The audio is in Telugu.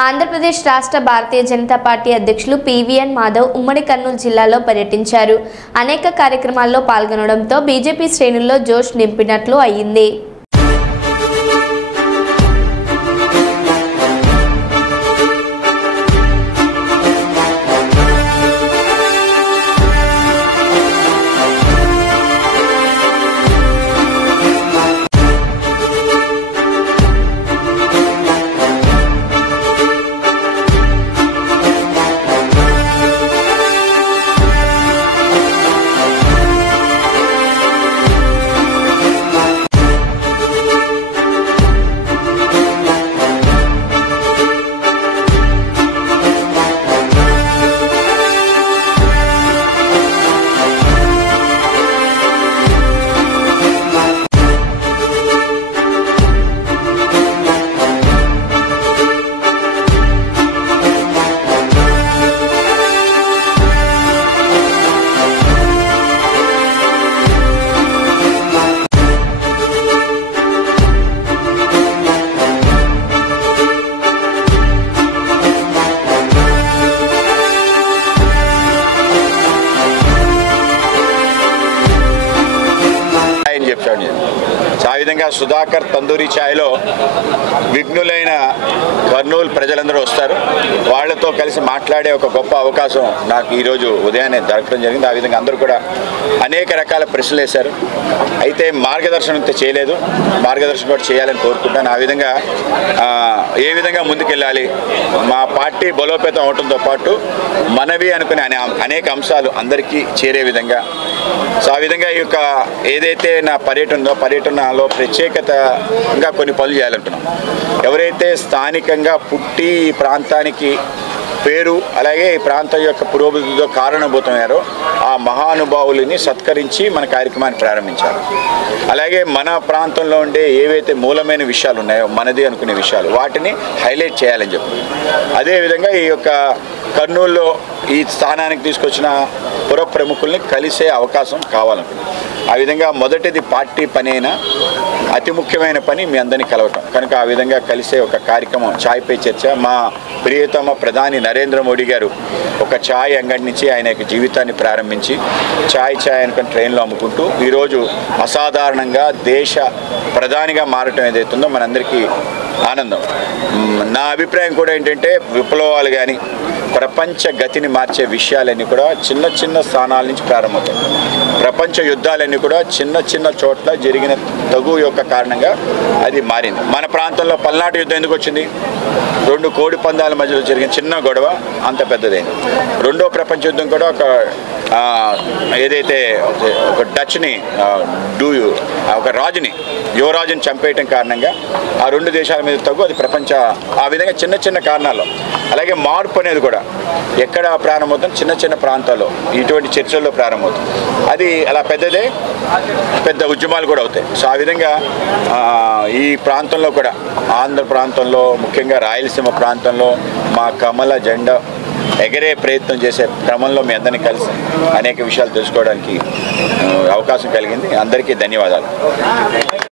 ఆంధ్రప్రదేశ్ రాష్ట్ర భారతీయ జనతా పార్టీ అధ్యక్షులు పివిఎన్ మాధవ్ ఉమ్మడి కర్నూలు జిల్లాలో పర్యటించారు. అనేక కార్యక్రమాల్లో పాల్గొనడంతో బీజేపీ శ్రేణుల్లో జోష్ నింపినట్లు అయింది. ఆ విధంగా సుధాకర్ తందూరి ఛాయ్లో విఘ్నులైన కర్నూలు ప్రజలందరూ వస్తారు. వాళ్ళతో కలిసి మాట్లాడే ఒక గొప్ప అవకాశం నాకు ఈరోజు ఉదయాన్నే దొరకడం జరిగింది. ఆ విధంగా అందరూ కూడా అనేక రకాల ప్రశ్నలు వేశారు. అయితే మార్గదర్శనం చేయలేదు, మార్గదర్శనం కూడా చేయాలని కోరుకుంటాను. ఆ విధంగా ఏ విధంగా ముందుకెళ్ళాలి, మా పార్టీ బలోపేతం అవడంతో పాటు మనవి అనుకునే అనేక అంశాలు అందరికీ చేరే విధంగా, సో ఆ విధంగా ఈ యొక్క ఏదైతే నా పర్యటన ఉందో పర్యటనలో ప్రత్యేకతగా కొన్ని పనులు చేయాలంటున్నాం. ఎవరైతే స్థానికంగా పుట్టి ఈ ప్రాంతానికి పేరు అలాగే ఈ ప్రాంతం యొక్క పురోభివృద్ధితో కారణభూతమయ్యారో ఆ మహానుభావులని సత్కరించి మన కార్యక్రమాన్ని ప్రారంభించాలి. అలాగే మన ప్రాంతంలో ఉండే ఏవైతే మూలమైన విషయాలు ఉన్నాయో మనది అనుకునే విషయాలు వాటిని హైలైట్ చేయాలని చెప్పి, అదేవిధంగా ఈ యొక్క కర్నూలులో ఈ స్థానానికి తీసుకొచ్చిన పుర ప్రముఖుల్ని కలిసే అవకాశం కావాలనుకున్నాం. ఆ విధంగా మొదటిది పార్టీ పని అయినా అతి ముఖ్యమైన పని మీ అందరినీ కలవటం కనుక ఆ విధంగా కలిసే ఒక కార్యక్రమం ఛాయ్ పే చర్చ. మా ప్రియతమ ప్రధాని నరేంద్ర మోడీ గారు ఒక ఛాయ్ అంగడి నుంచి ఆయన యొక్క జీవితాన్ని ప్రారంభించి ఛాయ్ అనుకుని ట్రైన్లో అమ్ముకుంటూ ఈరోజు అసాధారణంగా దేశ ప్రధానిగా మారటం ఏదైతుందో మనందరికీ ఆనందం. నా అభిప్రాయం కూడా ఏంటంటే విప్లవాలు కానీ ప్రపంచ గతిని మార్చే విషయాలన్నీ కూడా చిన్న చిన్న స్థానాల నుంచి ప్రారంభమవుతాయి. ప్రపంచ యుద్ధాలన్నీ కూడా చిన్న చిన్న చోట్ల జరిగిన తగు యొక్క కారణంగా అది మారింది. మన ప్రాంతంలో పల్నాటి యుద్ధం ఎందుకు వచ్చింది? 2 కోడి పందాల మధ్యలో జరిగిన చిన్న గొడవ అంత పెద్దదైంది. రెండో ప్రపంచ యుద్ధం కూడా ఏదైతే ఒక డచ్ని ఒక రాజుని యువరాజుని చంపేయటం కారణంగా ఆ 2 దేశాల మీద తగ్గు అది ప్రపంచ ఆ విధంగా చిన్న చిన్న కారణాల్లో. అలాగే మార్పు అనేది కూడా ఎక్కడ ప్రారంభమవుతుంది? చిన్న చిన్న ప్రాంతాల్లో ఇటువంటి చర్చల్లో ప్రారంభమవుతుంది. అది అలా పెద్ద ఉద్యమాలు కూడా అవుతాయి. సో ఆ విధంగా ఈ ప్రాంతంలో కూడా ఆంధ్ర ప్రాంతంలో ముఖ్యంగా రాయలసీమ ప్రాంతంలో మా కమల జెండా ఎగరే ప్రయత్నం చేసే క్రమంలో మీ అందరినీ కలిసి అనేక విషయాలు తెలుసుకోవడానికి అవకాశం కలిగింది. అందరికీ ధన్యవాదాలు.